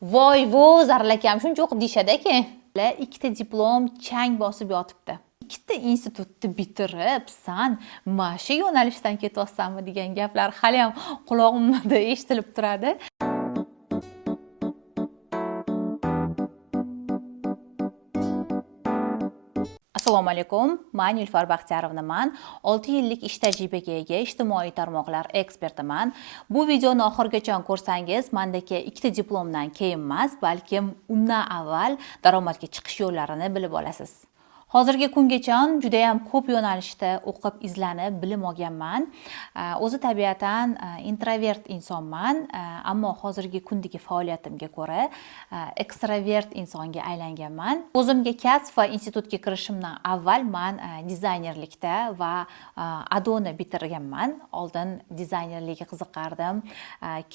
Voy, zarlakam shuncha o'qib deyishadi-ki. Ikkita diplom chang bosib yotibdi. Ikkita institutni bitirib, san mana shu yo'nalishdan ketyapsanmi degan gaplar hali ham qulog'imda eshitilib turadi. Assalomu alaykum. Men Nilufar Baxtiyorovman. 6 yillik ish tajribaga ega ijtimoiy tarmoqlar ekspertiman. Bu videoni oxirigacha ko'rsangiz, mendagi ikkita diplomdan keyin emas, balkim undan avval daromadga chiqish yo'llarini bilib olasiz. Hozirgi kungacha juda ham ko'p yo'nalishda o'qib, izlanib, bilim olganman. O'zi tabiatan introvert insonman, ammo hozirgi kundagi faoliyatimga ko'ra ekstravert insonga aylanganman. O'zimga kasb va institutga kirishimdan avval men dizaynerlikda va Adobe bitirganman. Oldin dizaynerlikka qiziqardim.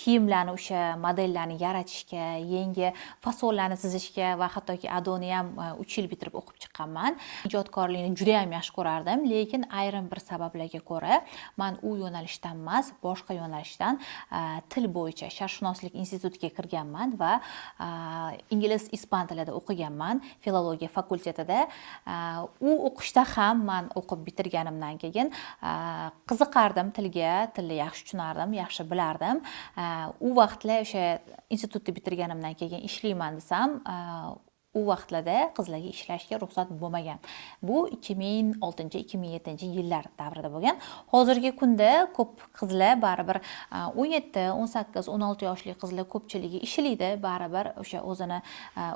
Kiyimlarni, o'sha modellarni yaratishga, yangi fasonlarni chizishga va hattoki Adobe ham 3 yil bitirib o'qib chiqqanman. Ijodkorlikni juda ham yaxshi ko'rardim, lekin ayrim bir sabablarga ko'ra men u yo'nalishdan emas, boshqa yo'nalishdan til bo'yicha sharqshunoslik institutiga kirganman va ingliz, ispan tilida o'qiganman filologiya fakultetida. U o'qishda ham men o'qib bitirganimdan keyin qiziqardim tilga, tilni yaxshi tushunardim, yaxshi bilardim. U vaqtlar o'sha institutni bitirganimdan keyin ishlayman desam, u vaqtlarda qizlarga ishlashga ruxsat bo'lmagan. Bu 2006-2007 yillar davrida bo'lgan. Hozirgi kunda ko'p qizlar baribir 17, 18, 16 yoshli qizlar ko'pchiligi ishlaydi, baribir o'sha o'zini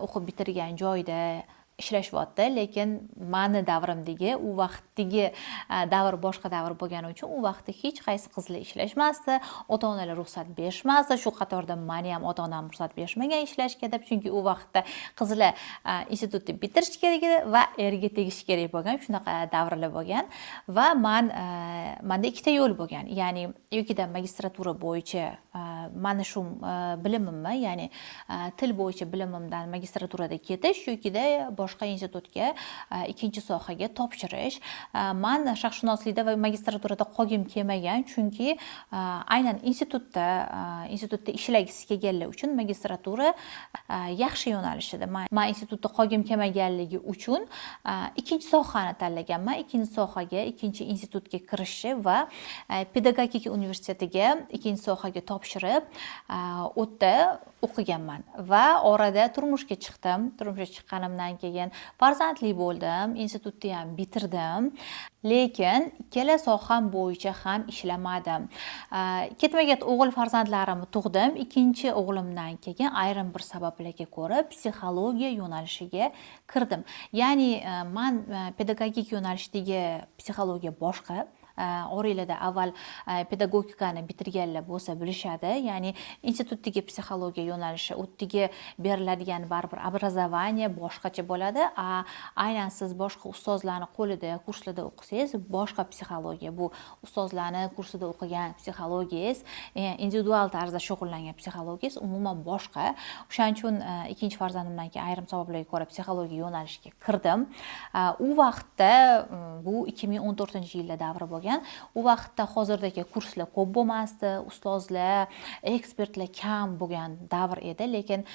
o'qib bitirgan joyida ishlashyapti, lekin meni davrimdagi u vaqtdagi davr boshqa davr bo'lgani uchun u vaqtda hech qaysi qizlar ishlashmasdi, ota-onalar ruxsat berishmasdi. Shu qatorda meni ham ota-onam ruxsat berishmagan ishlashga deb, chunki u vaqtda qizlar institutni bitirish kerak edi va erga tegish kerak bo'lgan, shunaqa davrlar bo'lgan va menda ikkita yo'l bo'lgan. Ya'ni yo'kida magistratura bo'yicha mana shu bilimimni, ya'ni til bo'yicha bilimimdan magistraturada ketish, yo'kida boshqa institutga, ikkinchi sohaga topshirish. Men sharqshunoslikda va magistraturada qolgim kelmagan, chunki aynan institutda ishlagisi kelganlar uchun magistratura yaxshi yo'nalish edi. Men institutda qolgim kelmaganligi uchun ikkinchi sohani tanlaganman. Ikkinchi sohaga, ikkinchi institutga kirishi va pedagogika universitetiga ikkinchi sohaga topshirib, o'tda o'qiganman va orada turmushga chiqdim. Turmushga chiqqanimdan keyin farzandli bo'ldim, institutni ham bitirdim, lekin ikkala soham bo'yicha ham ishlamadim. Ketma-ket o'g'il farzandlarimni tug'dim. Ikkinchi o'g'limdan keyin ayrim bir sabablarga ko'ra psixologiya yo'nalishiga kirdim. Ya'ni men pedagogik yo'nalishdagi psixologiya boshqa. Oriylarda avval pedagogikani bitirganlar bo'lsa bilishadi. Ya'ni institutdagi psixologiya yo'nalishi, o'tdagi beriladigan baribir obrazovaniya boshqacha bo'ladi. Aynan siz boshqa ustozlarning qo'lida, kurslarda o'qisangiz, boshqa psixologiya. Bu ustozlarning kursida o'qigan psixologiyangiz, individual tarzda shug'ullangan psixologiyangiz umuman boshqa. O'shaning uchun ikkinchi farzandimdan keyin ayrim sabablarga ko'ra psixologiya yo'nalishiga kirdim. U vaqtda bu 2014-yilda davri bo'lgan. U vaqtda hozirdagi kurslar ko'p bo'lmasdi, ustozlar, ekspertlar kam bo'lgan davr edi, lekin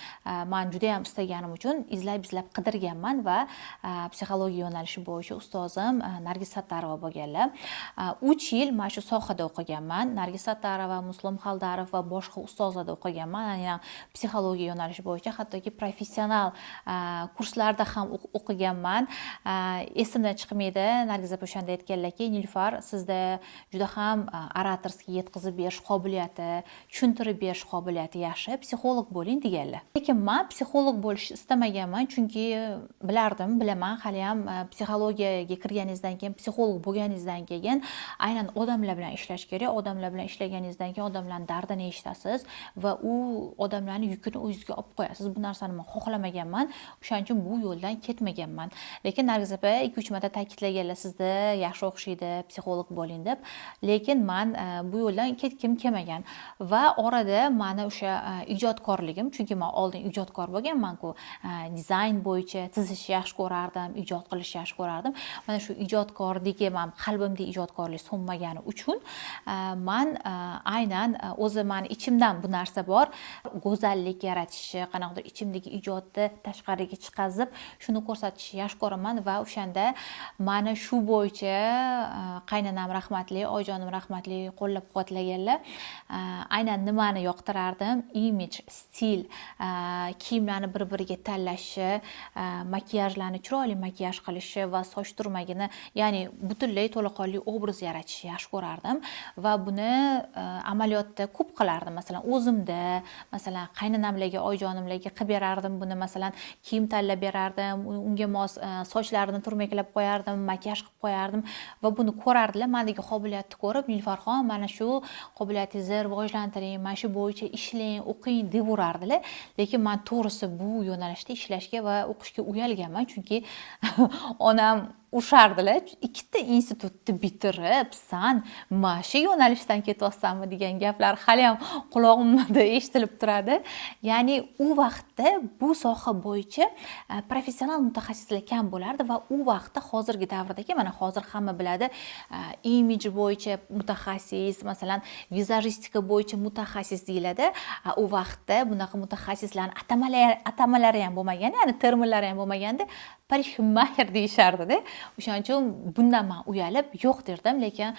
men juda ham istaganim uchun izlab qidirganman va psixologiya yo'nalishi bo'yicha ustozim Nargiz Sattarova bo'lganlar. 3 yil mana shu sohada o'qiganman. Nargiz Sattarova, Muslim Xaldarov va boshqa ustozlarda o'qiganman. Ya'ni psixologiya yo'nalishi bo'yicha hattoki professional kurslarda ham o'qiganman. Esimdan chiqmaydi. Nargiz opa o'shanda aytganlarki, Nilufar, sizda juda ham oratorskiy yetkazib berish qobiliyati, tushuntirib berish qobiliyati yaxshi, psixolog bo'ling deganlar. Lekin men psixolog bo'lishni istamaganman, chunki bilaman, hali ham psixologiyaga kirganingizdan keyin, psixolog bo'lganingizdan keyin aynan odamlar bilan ishlash kerak. Odamlar bilan ishlaganingizdan keyin odamlarning dardini eshitasiz va u odamlarning yukini o'zingizga olib qo'yasiz. Bu narsani men xohlamaganman. O'shaning uchun bu yo'ldan ketmaganman. Lekin Nargiz opa 2-3 marta ta'kidlaganlar, sizda yaxshi o'xshaydi, psixolog bo'ling deb, lekin men bu yo'ldan ketgim kelmagan va orada meni o'sha ijodkorligim, chunki men oldin ijodkor bo'lganman-ku, dizayn bo'yicha chizish yaxshi ko'rardim, ijod qilishni yaxshi ko'rardim. Mana shu ijodkorligi, men qalbimda ijodkorlik so'nmagani uchun men aynan o'zi meni ichimdan bu narsa bor, go'zallik yaratishni, qanaqadir ichimdagi ijodni tashqariga chiqazib, shuni ko'rsatishni yaxshi ko'raman va o'shanda meni shu bo'yicha qaynonam rahmatli, oyijonim rahmatli qo'llab-quvvatlaganlar. Aynan nimani yoqtirardim? Image, stil, kiyimlarni bir-biriga tanlashi, makiyajlarni chiroyli makiyaj qilishi va soch turmagini, ya'ni butunlay to'laqonli obraz yaratishni yaxshi ko'rardim va buni amaliyotda ko'p qilardim. Masalan, o'zimda, masalan, qaynonamlarga, oyijonimlarga qilib berardim buni, masalan, kiyim tanlab berardim, unga mos sochlarini turmaklab qo'yardim, makiyaj qilib qo'yardim va buni ko'rardilar. Mendagi qobiliyatni ko'rib, Nilfarxon, mana shu qobiliyatingizni rivojlantiring, mana shu bo'yicha ishlang, o'qing deb urardilar. Lekin men to'g'risi bu yo'nalishda ishlashga va o'qishga uyalganman, chunki onam urishardilar. Ikkita institutni bitirib, san mana shu yo'nalishdan ketyapsanmi degan gaplar hali ham qulog'imda eshitilib turadi. Ya'ni u vaqtda bu soha bo'yicha professional mutaxassislar kam bo'lardi va u vaqtda hozirgi davrdagi, mana hozir hamma biladi, image bo'yicha mutaxassis, masalan, vizajistika bo'yicha mutaxassis deyiladi. U vaqtda bunaqa mutaxassislarning atamalari ham bo'lmagan, ya'ni terminlari ham bo'lmaganda parikmaxer deyishardi-da. O'shaning uchun bundan men uyalib yo'q derdim, lekin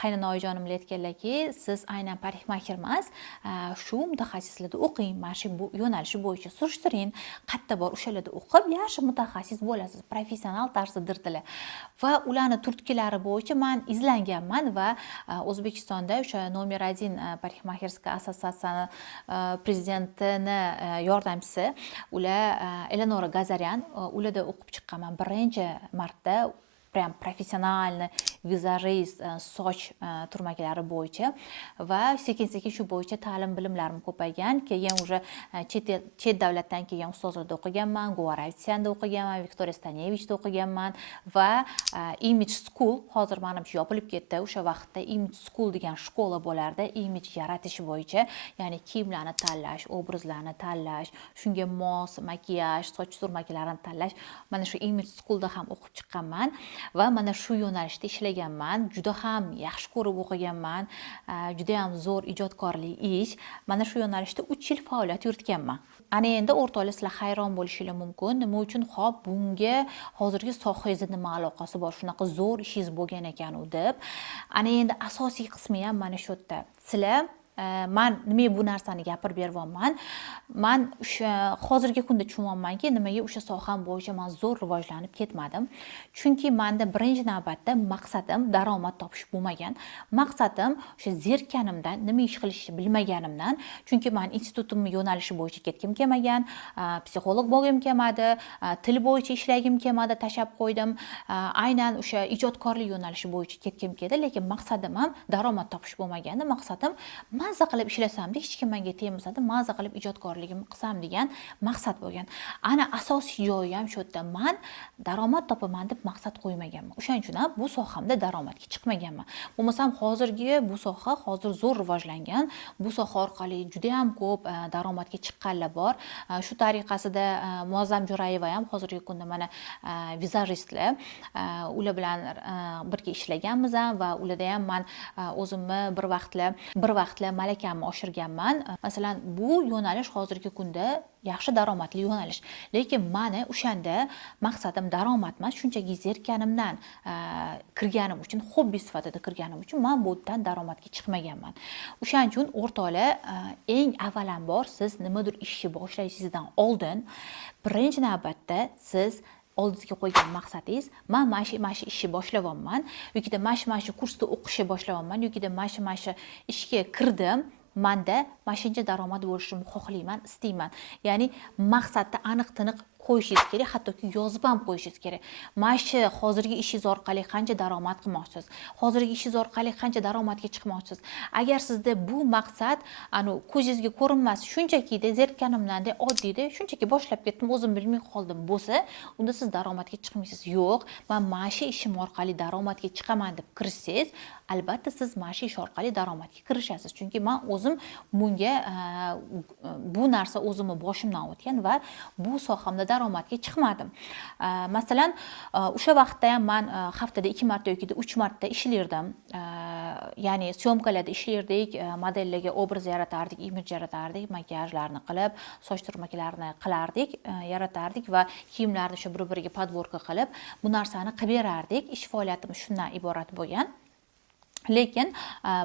qaynona oyijonimlar aytganlarki, siz aynan parikmaxer emas, shu mutaxassislikda o'qing, mana shu yo'nalish bo'yicha surishtiring, qayerda bor o'shalarda o'qib, yaxshi mutaxassis bo'lasiz, professional tarzda dirdilar. Va ularning turtkilari bo'yicha men izlanganman va O'zbekistonda o'sha номер 1 parikmaxerskiy assotsiatsiyani prezidentini yordamchisi, ular Eleonora Gazaryan, ularda o'qib chiqqanman birinchi marta, prям professionalni vizajist, soch turmaklari bo'yicha va sekin-sekin shu bo'yicha ta'lim bilimlarim ko'paygan. Keyin уже chet davlatdan kelgan ustozlarda o'qiganman, Govaravitsiyanda o'qiganman, Viktoriya Stanevichda o'qiganman va Image School hozir menimcha yopilib ketdi. O'sha vaqtda Image School degan shkola bo'lardi, image yaratish bo'yicha, ya'ni kiyimlarni tanlash, obrazlarni tanlash, shunga mos makiyaj, soch turmaklarini tanlash. Mana shu Image Schoolda ham o'qib chiqqanman va mana shu yo'nalishda ishlaganman. Juda ham yaxshi ko'rib o'qiganman. Juda ham zo'r ijodkorlik ish. Mana shu yo'nalishda 3 yil faoliyat yuritganman. Ana endi o'rtoqlar, sizlar hayron bo'lishingiz mumkin. Nima uchun hop bunga hozirgi sohangizda nima aloqasi bor? Shunaqa zo'r ishingiz bo'lgan ekan u deb. Ana endi asosiy qismi ham mana shu yerda. Sizlar men nimaga bu narsani gapirib beryapman? Men o'sha hozirgi kunda tushunyapmanki, nimaga o'sha soham bo'yicha men zo'r rivojlanib ketmadim. Chunki menda birinchi navbatda maqsadim daromad topish bo'lmagan. Maqsadim o'sha zerkanimdan, nima ish qilishni bilmaganimdan, chunki men institutimning yo'nalishi bo'yicha ketgim kelmagan, psixolog bo'lgim kelmadi, til bo'yicha ishlagim kelmadi, tashab qo'ydim. Aynan o'sha ijodkorlik yo'nalishi bo'yicha ketgim keldi, lekin maqsadim ham daromad topish bo'lmagandi. Maqsadim maza qilib ishlasam-da, hech kim menga tegmasa-da, maza qilib ijodkorligimni qilsam degan maqsad bo'lgan. Ana asosiy joyi ham shu yerda. Men daromad topaman deb maqsad qo'ymaganman. O'shaning uchun ham bu sohamda daromadga chiqmaganman. Bo'lmasam hozirgi bu soha hozir zo'r rivojlangan. Bu soha orqali juda ham ko'p daromadga chiqqanlar bor. Shu tariqasida Muazzam Jo'rayeva ham hozirgi kunda mana vizajistlar, ular bilan birga ishlaganmiz va ularda ham men o'zimni bir vaqtlar malakamni oshirganman. Masalan, bu yo'nalish hozirgi kunda yaxshi daromadli yo'nalish. Lekin meni o'shanda maqsadim daromad emas, shunchaki zerkanimdan kirganim uchun, hobbi sifatida kirganim uchun men bu yerdan daromadga chiqmaganman. O'shaning uchun o'rtoqlar, eng avvalambor siz nimadir ishni boshlashingizdan oldin birinchi navbatda siz oldingizga qo'ygan maqsadingiz, men mana shu ishni boshlayapman, yoki mana shu kursda o'qishni boshlayapman, yoki mana shu ishga kirdim, menda mana shuncha daromad bo'lishini xohlayman, istayman. Ya'ni maqsadni aniq-tiniq qo'yishingiz kerak, hattoki yozib ham qo'yishingiz kerak. Mana shu hozirgi ishingiz orqali qancha daromad qilmoqchisiz? Hozirgi ishingiz orqali qancha daromadga chiqmoqchisiz? Agar sizda bu maqsad ko'zingizga ko'rinmas, shunchaki zerikkanimdan oddiyda, shunchaki boshlab ketdim, o'zim bilmay qoldim bo'lsa, unda siz daromadga chiqmaysiz. Yo'q, men mana shu ishim orqali daromadga chiqaman deb kirishsangiz, albatta siz mana shu ish orqali daromadga kirishasiz. Chunki men o'zim bunga bu narsa o'zimni boshimdan o'tgan va bu sohamda daromadga chiqmadim. Masalan, o'sha vaqtda ham men haftada 2 marta yoki 3 marta ishlardim. Ya'ni syomkalarda ishlardik, modellarga obraz yaratardik, imij yaratardik, makiyajlarni qilib, soch turmaklarini qilardik, yaratardik va kiyimlarni shu bir-biriga podborka qilib, bu narsani qilib berardik. Ish faoliyatimiz shundan iborat bo'lgan. Lekin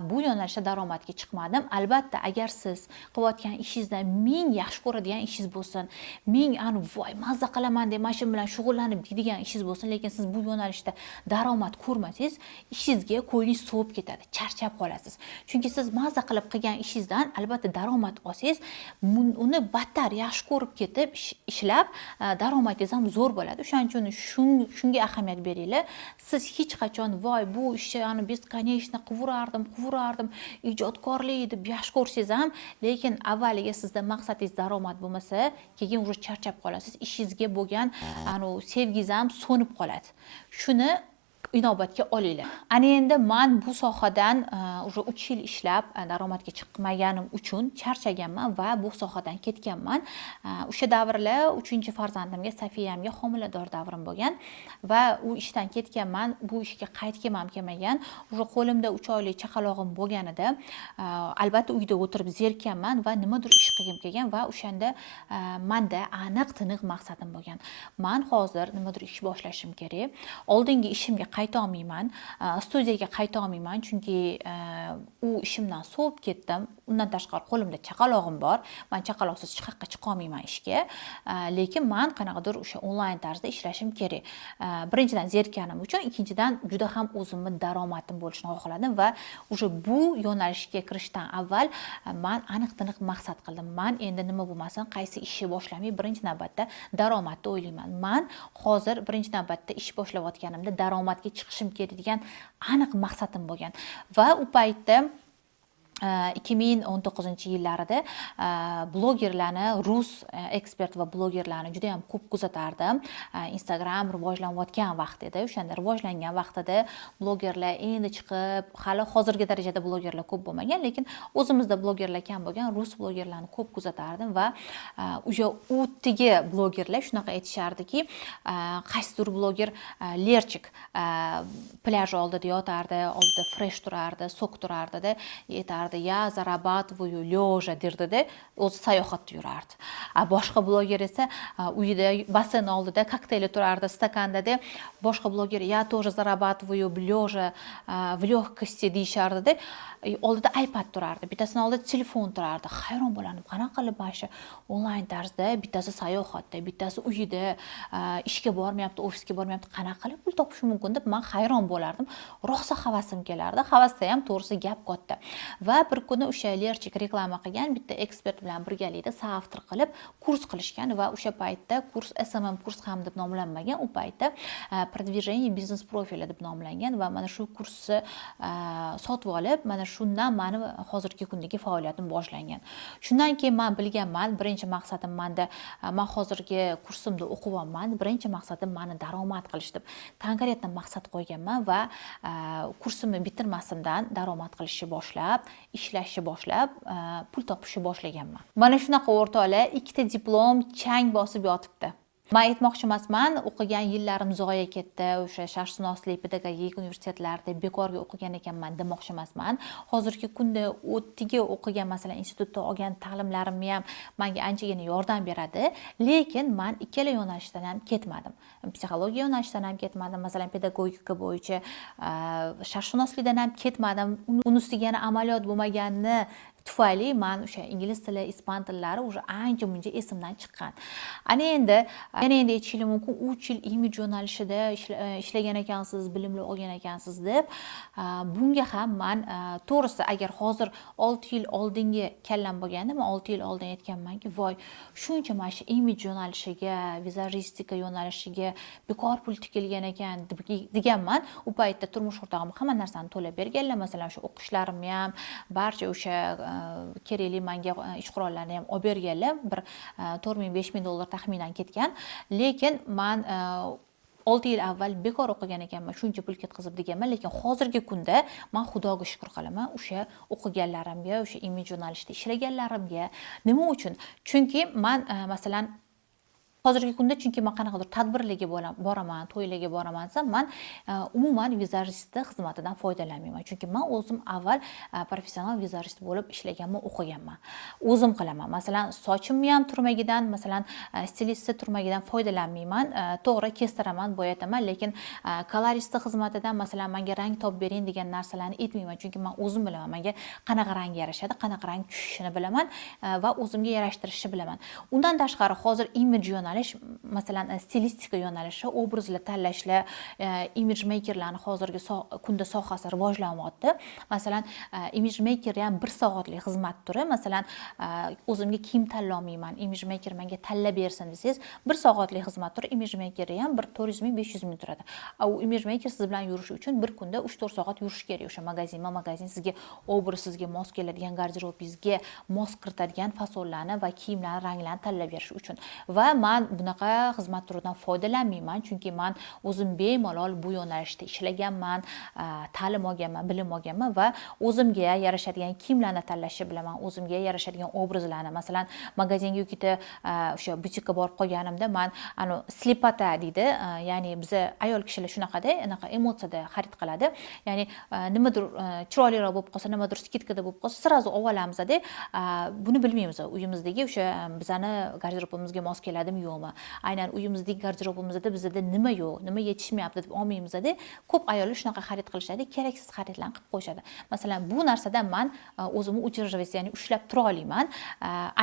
bu yo'nalishda daromadga chiqmadim. Albatta, agar siz qilayotgan ishingizdan ming yaxshi ko'radigan ishingiz bo'lsin, ming voy mazza qilaman deb mana shu bilan shug'ullanib deydigan ishingiz bo'lsin, lekin siz bu yo'nalishda daromad ko'rmasangiz, ishingizga ko'nglingiz sovib ketadi, charchab qolasiz. Chunki siz mazza qilib qilgan ishingizdan albatta daromad olsangiz, uni battar yaxshi ko'rib ketib ishlab, daromadingiz ham zo'r bo'ladi. O'shaning uchun shunga ahamiyat beringlar. Siz hech qachon voy bu ishni beskoniечно quvurardim, ijodkorlik deb yaxshi ko'rsangiz ham, lekin avvaliga sizda maqsadingiz daromad bo'lmasa, keyin уже charchab qolasiz. Ishingizga bo'lgan sevgingiz ham so'nib qoladi. Shuni inobatga olinglar. Ana endi men bu sohadan уже 3 yil ishlab daromadga chiqmaganim uchun charchaganman va bu sohadan ketganman. O'sha davrlar 3-farzandimga, Safiyamga homilador davrim bo'lgan va u ishdan ketganman. Bu ishga qaytgim ham kelmagan. Уже qo'limda 3 oylik chaqalog'im bo'lganida, albatta uyda o'tirib zerikkanman va nimadir ish qilgim kelgan va o'shanda menda aniq-tiniq maqsadim bo'lgan. Men hozir nimadir ish boshlashim kerak. Oldingi ishimga qayta olmayman, studiyaga qayta olmayman, chunki u ishimdan sovib ketdim. Undan tashqari qo'limda chaqalog'im bor. Men chaqaloqsiz hech qayerga chiqa olmayman ishga. Lekin men qanaqadir o'sha onlayn tarzda ishlashim kerak. Birinchidan zerikkanim uchun, ikkinchidan juda ham o'zimning daromadim bo'lishini xohladim va o'sha bu yo'nalishga kirishdan avval men aniq-tiniq maqsad qildim. Men endi nima bo'lmasin, qaysi ishni boshlamay birinchi navbatda daromadni o'ylayman. Men hozir birinchi navbatda ish boshlayotganimda daromadga chiqishim kerak degan aniq maqsadim bo'lgan va u paytda 2019-yillarida blogerlarni, rus ekspert va blogerlarni juda ham ko'p kuzatardim. Instagram rivojlanayotgan vaqt edi. O'shanda rivojlangan vaqtida blogerlar endi chiqib, hali hozirgi darajada blogerlar ko'p bo'lmagan, lekin o'zimizda blogerlar kam bo'lgan, rus blogerlarni ko'p kuzatardim va o'sha o'tdagi blogerlar shunaqa aytishardiki, qaysidir bloger Lerchik plyaj oldida yotardi, oldida fresh turardi, sok turardi-da, aytardi, ya zarabатываю лежа derdi-da, o'zi sayohatda yurardi. Boshqa bloger esa uyida basseyn oldida kokteyli turardi, stakanda-da. Boshqa bloger ya тоже зарабатываю лежа в легкости deyishardi-da. Oldida iPad turardi, bittasini oldida telefon turardi. Hayron bo'lanib, qanaqa qilib mana shu onlayn tarzda, bittasi sayohatda, bittasi uyida, ishga bormayapti, ofisga bormayapti, qanaqa qilib pul topish mumkin deb men hayron bo'lardim. Rosa havasim kelardi. Havasda ham to'g'risi gap katta. Va bir kuni o'sha Lerchik reklama qilgan bitta ekspert bilan birgalikda soavtor qilib kurs qilishgan va o'sha paytda kurs SMM kurs ham deb nomlanmagan, u paytda продвижение biznes profili deb nomlangan va mana shu kursni sotib olib, mana shundan meni hozirgi kundagi faoliyatim boshlangan. Shundan keyin men bilganman, birinchi maqsadim menda, men hozirgi kursimda o'qiyapman, birinchi maqsadim meni daromad qilish deb konkretni maqsad qo'yganman va kursimni bitirmasimdan daromad qilishni boshlab, ishlashni boshlab, pul topishni boshlaganman. Mana shunaqa o'rtoqlar, 2ta diplom chang bosib yotibdi. Men aytmoqchi emasman, o'qigan yillarim zoya ketdi, o'sha sharqshunoslik, pedagogik universitetlarda bekorga o'qigan ekanman demoqchi emasman. Hozirgi kunda o'tdagi o'qigan, masalan, institutda olgan ta'limlarimni ham menga anchagina yordam beradi, lekin men ikkala yo'nalishdan ham ketmadim. Psixologiya yo'nalishidan ham ketmadim, masalan, pedagogika bo'yicha sharqshunoslikdan ham ketmadim. Uni ustiga amaliyot bo'lmaganini tufayli men o'sha ingliz tili, ispan tillari уже ancha muncha esimdan chiqqan. Ana endi aytishingiz mumkin, 3 yil imij yo'nalishida ishlagan ekansiz, bilimli olgan ekansiz deb. Bunga ham men to'g'risi agar hozir 6 yil oldingi kallam bo'lganda, men 6 yil oldin aytganmanki, voy, shuncha mana shu imij yo'nalishiga, vizajistika yo'nalishiga bekor pul tikilgan ekan deganman. U paytda turmush o'rtog'im hamma narsani to'lab berganlar, masalan, o'sha o'qishlarimni ham, barcha o'sha kerakli menga ish qurollarini ham olib berganlar. Bir 4 ming $5 ming taxminan ketgan. Lekin men 6 yil avval bekor o'qigan ekanman, shuncha pul ketkazib deganman. Lekin hozirgi kunda men Xudoga shukr qilaman, o'sha o'qiganlarimga, o'sha imij yo'nalishida ishlaganlarimga. Nima uchun? Chunki men masalan hozirgi kunda, chunki men qanaqadir tadbirlarga boraman, to'ylarga boraman desam, men umuman vizajist xizmatidan foydalanmayman. Chunki men o'zim avval professional vizajist bo'lib ishlaganman, o'qiganman. O'zim qilaman. Masalan, sochimni ham turmagidan, masalan, stilist turmagidan foydalanmayman. To'g'ri kestiraman, bo'yataman, lekin kolorist xizmatidan masalan menga rang topib bering degan narsalarni aytmayman. Chunki men o'zim bilaman, menga qanaqa rang yarashadi, qanaqa rang tushishini bilaman va o'zimga yarashtirishni bilaman. Undan tashqari hozir imij masalan stilistika yo'nalishi, obrazlar tanlashlar, image makerlarni hozirgi kunda sohasi rivojlanyapti. Masalan, image maker ham 1 soatlik xizmat turi. Masalan, o'zimga kiyim tanlamayman, image maker menga tanlab bersin desangiz, 1 soatlik xizmat turi. Image maker ham 400 ming 500 ming turadi. U image maker siz bilan yurish uchun bir kunda 3-4 soat yurish kerak. O'sha magazin sizga obraz, sizga mos keladigan garderobingizga mos kiritadigan fasonlarni va kiyimlarni, ranglarni tanlab berish uchun. Va men bunaqa xizmat turidan foydalanmayman, chunki men o'zim bemalol bu yo'nalishda ishlaganman, ta'lim olganman, bilim olganman va o'zimga yarashadigan kiyimlarni tanlashni bilaman, o'zimga yarashadigan obrazlarni. Masalan, magazinga yoki o'sha butikka borib qolganimda men slipata deydi, ya'ni biz ayol kishilar shunaqada, anaqa emotsiyada xarid qiladi. Ya'ni nimadir chiroyliroq bo'lib qolsa, nimadir skidkada bo'lib qolsa, sirazu olamiz-da. Buni bilmaymiz. Uyimizdagi o'sha bizani garderobimizga mos keladimi yo'qmi? Aynan uyimizdagi garderobimizda bizda nima yo'q, nima yetishmayapti deb olmaymiz-da. Ko'p ayollar shunaqa xarid qilishadi, keraksiz xaridlarni qilib qo'yishadi. Masalan, bu narsadan men o'zimni uchirishim, ya'ni ushlab tura olaman.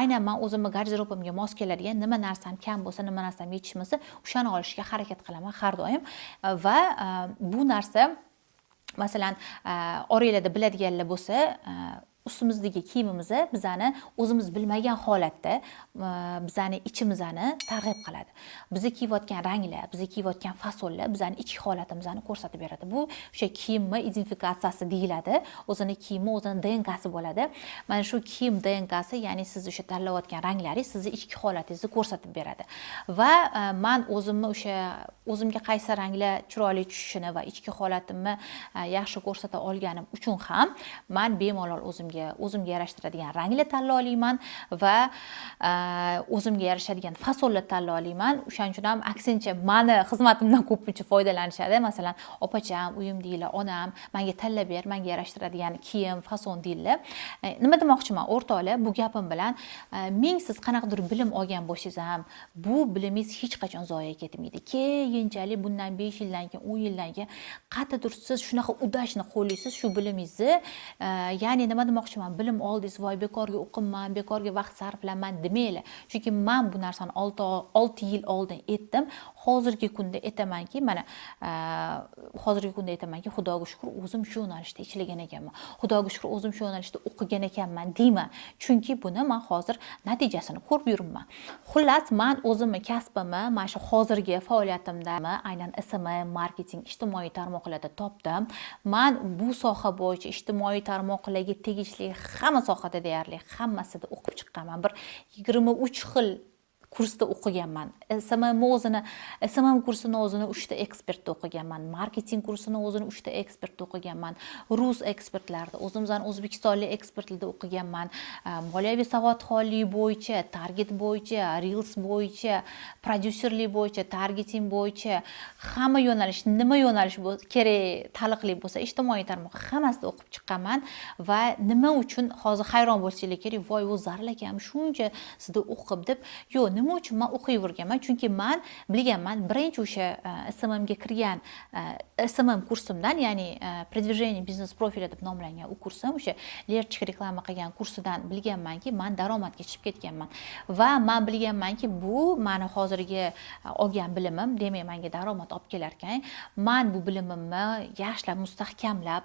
Aynan men o'zimni garderobimga mos keladigan nima narsam kam bo'lsa, nima narsam yetishmasa, o'shani olishga harakat qilaman har doim. Va bu narsa masalan, oranglarda biladiganlar bo'lsa, ustimizdagi kiyimimizni bizani o'zimiz bilmagan holatda bizani ichimizni targ'ib qiladi. Bizni kiyayotgan ranglar, bizni kiyayotgan fasonlar bizani ichki holatimizni ko'rsatib beradi. Bu o'sha kiyimni identifikatsiyasi deyiladi. O'zini kiyimi, o'zini DNKsi bo'ladi. Mana shu kiyim DNKsi, ya'ni siz o'sha tanlayotgan ranglaringiz sizni ichki holatingizni ko'rsatib beradi. Va men o'zimga qaysi ranglar chiroyli tushishini va ichki holatimni yaxshi ko'rsata olganim uchun ham men bemalol o'zimga yarashtiradigan ranglar tanlay olaman va o'zimga yarashadigan fasonlar tanlay olaman. O'shaning uchun ham aksincha meni xizmatimdan ko'pincha foydalanishadi. Masalan, opacham, uyimdagilar, onam menga tanlab ber, menga yarashtiradigan kiyim, fason deydilar. Nima demoqchiman? O'rtoqlar, bu gapim bilan ming siz qanaqadir bilim olgan bo'lsangiz ham, bu bilimingiz hech qachon zoya ketmaydi. Keyinchalik bundan 5 yildan keyin, 10 yildan keyin qat'iy siz shunaqa udashni qo'llaysiz shu bilimingizni. Ya'ni nima demoqchiman? Bilim oldingiz, voy bekorga o'qimman, bekorga vaqt sarflayman demanglar. Chunki men bu narsani 6 yil oldin aytdim. Hozirgi kunda aytamanki, mana hozirgi kunda aytamanki, Xudoga shukr, o'zim shu yo'nalishda ishlagan ekanman. Xudoga shukr, o'zim shu yo'nalishda o'qigan ekanman deyman. Chunki buni men hozir natijasini ko'rib yuribman. Xullas, men o'zimni kasbimni mana shu hozirgi faoliyatimda aynan SMM, marketing, ijtimoiy tarmoqlarda topdim. Men bu soha bo'yicha ijtimoiy tarmoqlarga tegishli hamma sohada deyarli hammasida o'qib chiqqanman. Bir 23 xil kursda o'qiganman. SMM kursini o'zini 3 ta ekspertda o'qiganman. Marketing kursini o'zini 3 ta ekspertda o'qiganman. Rus ekspertlarda, o'zimizdan o'zbekistonlik ekspertlarda o'qiganman. Moliyaviy savodxonlik bo'yicha, target bo'yicha, reels bo'yicha, prodyuserlik bo'yicha, targeting bo'yicha, hamma yo'nalish, nima yo'nalish kerak, taalluqli bo'lsa, ijtimoiy tarmoq hammasida o'qib chiqqanman va nima uchun hozir hayron bo'lsangiz kerak, voy, u Zarla akam shuncha sizda o'qib deb, yo'q, nima nima uchun men o'qiyverganman? Chunki men bilganman, birinchi o'sha SMMga kirgan SMM kursimdan, ya'ni продвижение biznes profili deb nomlangan u kursim, o'sha lerchik reklama qilgan kursidan bilganmanki, men daromadga chiqib ketganman va men bilganmanki, bu meni hozirgi olgan bilimim, demak, menga daromad olib kelar ekan. Men bu bilimimni yaxshilab mustahkamlab,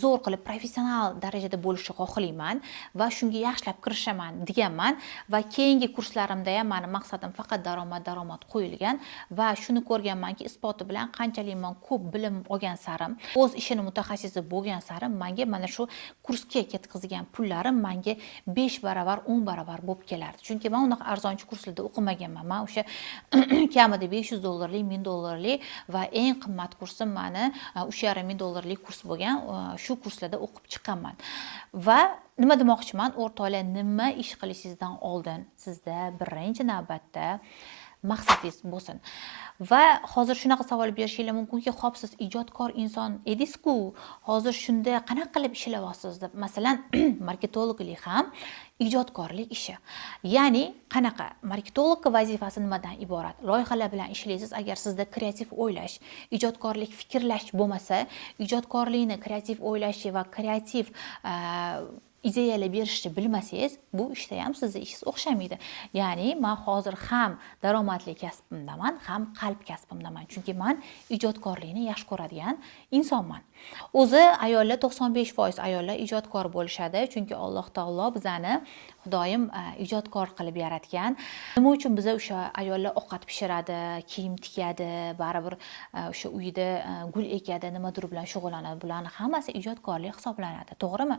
zo'r qilib professional darajada bo'lishni xohlayman va shunga yaxshilab kirishaman deganman va keyingi kurslarimda ham meni maqsadim faqat daromad qo'yilgan va shuni ko'rganmanki, isboti bilan qanchalik men ko'p bilim olgan sarim, o'z ishini mutaxassisi bo'lgan sarim, menga mana shu kursga ketkazgan pullarim menga 5 barobar, 10 barobar bo'lib kelardi. Chunki men unaqa arzonchi kurslarda o'qimaganman. Men o'sha kamida $500, $1000 va eng qimmat kursim meni $3,500 kurs bo'lgan, shu kurslarda o'qib chiqqanman. Va nima demoqchiman, o'rtoqlar, nima ish qilishingizdan oldin sizda birinchi navbatda maqsadingiz bo'lsin. Va hozir shunaqa savol berishingiz mumkinki, "Xo'p, siz ijodkor inson edingiz-ku, hozir shunda qanaqa qilib ishlayapsiz?" deb. Masalan, marketologlik ham ijodkorlik ishi. Ya'ni qanaqa? Marketolog vazifasi nimadan iborat? Loyihalar bilan ishlaysiz. Agar sizda kreativ o'ylash, ijodkorlik fikrlash bo'lmasa, ijodkorlikni kreativ o'ylash va kreativ ideyalar berishni bilmasangiz, bu ishda ham sizni ishingiz o'xshamaydi. Ya'ni men hozir ham daromadli kasbimdaman, ham qalb kasbimdaman. Chunki men ijodkorlikni yaxshi ko'radigan insonman. O'zi ayollar 95% ayollar ijodkor bo'lishadi, chunki Alloh taolo bizani Xudoyim ijodkor qilib yaratgan. Nima uchun biz o'sha ayollar ovqat pishiradi, kiyim tikadi, baribir o'sha uyda gul ekadi, nimadir bilan shug'ullanadi. Bularning hammasi ijodkorlik hisoblanadi, to'g'rimi?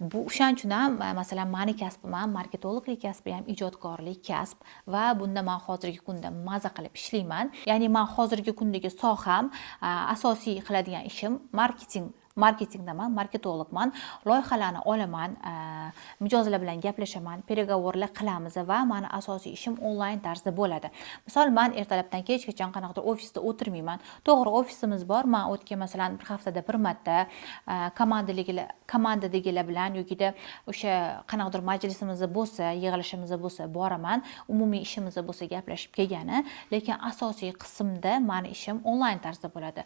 Bu o'shaning uchun ham masalan meni kasbim ham marketologlik kasbi ham ijodkorlik kasb va bunda men hozirgi kunda maza qilib ishlayman. Ya'ni men hozirgi kundagi soham, asosiy qiladigan ishim marketingdaman, marketologman, loyihalarni olaman, mijozlar bilan gaplashaman, переговорlar qilamiz va meni asosiy ishim onlayn tarzda bo'ladi. Misol, men ertalabdan kechgacha qanaqadir ofisda o'tirmayman. To'g'ri, ofisimiz bor. Men o'tgan masalan bir haftada bir marta komandadagilar bilan yoki o'sha qanaqadir majlisimiz bo'lsa, yig'ilishimiz bo'lsa boraman. Umumiy ishimiz bo'lsa gaplashib kelgani, lekin asosiy qismda meni ishim onlayn tarzda bo'ladi.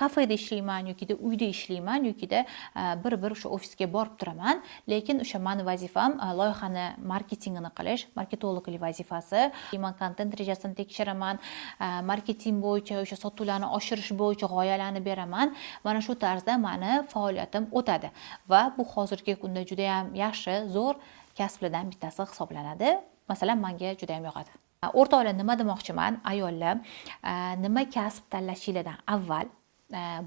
Kafeda ishlayman yoki uyda ishlayman yoki bir o'sha ofisga borib turaman, lekin o'sha meni vazifam loyihani marketingini qilish, marketologlik vazifasi. Men kontent rejasini tekshiraman, marketing bo'yicha o'sha sotuvlarni oshirish bo'yicha g'oyalarni beraman. Mana shu tarzda meni faoliyatim o'tadi va bu hozirgi kunda juda ham yaxshi, zo'r kasblardan bittasi hisoblanadi. Masalan, menga juda ham yoqadi. O'rtoqlar, nima demoqchiman? Ayollar, nima kasb tanlashingizdan avval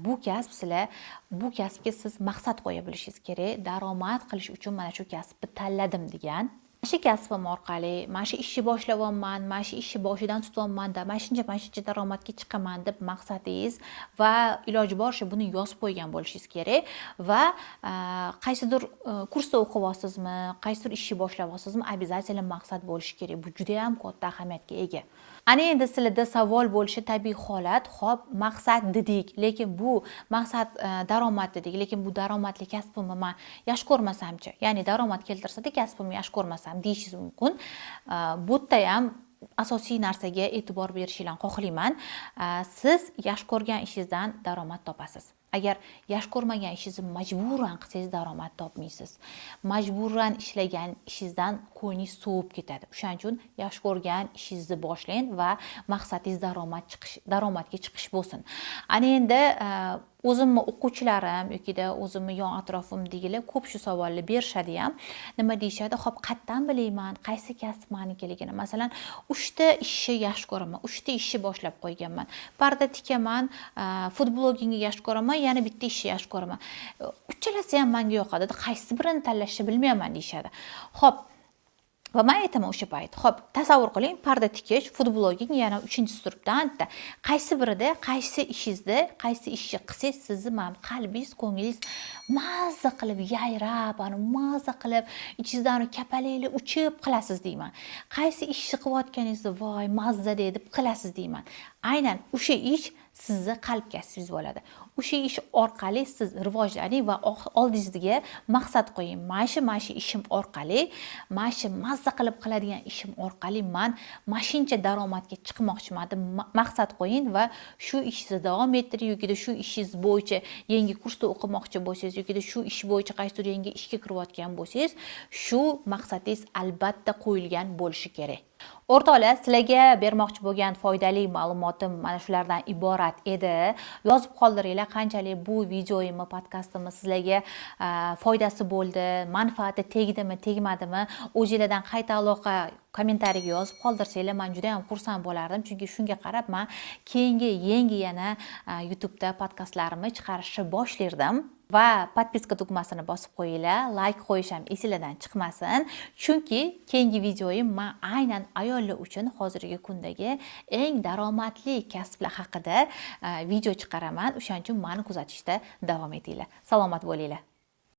bu kasbga siz maqsad qo'ya bilishingiz kerak. Daromad qilish uchun mana shu kasbni tanladim degan. Mana shu kasbim orqali, mana shu ishni boshlayapman, mana shu ishni boshidan tutyapman, mana shuncha daromadga chiqaman deb maqsadingiz va iloji boricha buni yozib qo'ygan bo'lishingiz kerak va qaysidir kursda o'qiyapsizmi, qaysidir ishni boshlayapsizmi, обязательно maqsad bo'lishi kerak. Bu juda ham katta ahamiyatga ega. Ana endi sizlarda savol bo'lishi tabiiy holat. Xo'p, maqsad dedik, lekin bu maqsad daromad dedik, lekin bu daromadli kasbimni men yaxshi ko'rmasam-chi? Ya'ni daromad keltirsa-da kasbimni yaxshi ko'rmasam deyishingiz mumkin. Bu yerda ham asosiy narsaga e'tibor berishingizni xohlayman. Siz yaxshi ko'rgan ishingizdan daromad topasiz. Agar yaxshi ko'rmagan ishingizni majburan qilsangiz daromad topmaysiz. Majburan ishlagan ishingizdan qo'yningiz sovib ketadi. O'shaning uchun yaxshi ko'rgan ishingizni boshlang va maqsadingiz daromadga chiqish bo'lsin. Ana endi o'zimni o'quvchilarim yoki o'zimni yon atrofimdagilar ko'p shu savolni berishadi ham. Nima deyishadi? Xo'p, qayerdan bilayman, qaysi kasb menikeligini? Masalan, 3 ta ishni yaxshi ko'raman, 3 ta ishni boshlab qo'yganman. Parda tikaman, food bloggingni yaxshi ko'raman, yana bitta ishni yaxshi ko'raman. Uchalasi ham menga yoqadi. Qaysi birini tanlashni bilmayman deyishadi. Xo'p, va men aytaman o'sha payt. Xo'p, tasavvur qiling, parda tikish, food blogging yana 3-inchisi turibdi. Qaysi birida, qaysi ishingizda, qaysi ishni qilsangiz sizni qalbingiz, ko'nglingiz mazza qilib yayrab, mazza qilib ichingizdan kapalaklar uchib qilasiz deyman. Qaysi ishni qilayotganingizni voy mazza deb qilasiz deyman. Aynan o'sha ish sizni qalb kasbingiz bo'ladi. O'sha ish orqali siz rivojlaning va oldingizga maqsad qo'ying. Mana shu ishim orqali, mana shu mazza qilib qiladigan ishim orqali men shuncha daromadga chiqmoqchiman deb maqsad qo'ying va shu ishingizni davom ettiring yoki shu ishingiz bo'yicha yangi kursda o'qimoqchi bo'lsangiz yoki shu ish bo'yicha qaysidir yangi ishga kirayotgan bo'lsangiz, shu maqsadingiz albatta qo'yilgan bo'lishi kerak. O'rtoqlar, sizlarga bermoqchi bo'lgan foydali ma'lumotim mana shulardan iborat edi. Yozib qoldiringlar qanchalik bu videoyimni, podkastimni sizlarga foydasi bo'ldi, manfaati tegdimi, tegmadimi? O'zingizlardan qayta aloqa kommentariyaga yozib qoldirsanglar, men juda ham xursand bo'lardim, chunki shunga qarab men keyingi yangi yana YouTube'da podkastlarimni chiqarishni boshlardim. Va podpiska tugmasini bosib qo'yinglar, like qo'yish ham esingizdan chiqmasin, chunki keyingi videoyim men aynan ayollar uchun hozirgi kundagi eng daromadli kasblar haqida video chiqaraman. O'shaning uchun meni kuzatishda davom etinglar. Salomat bo'linglar.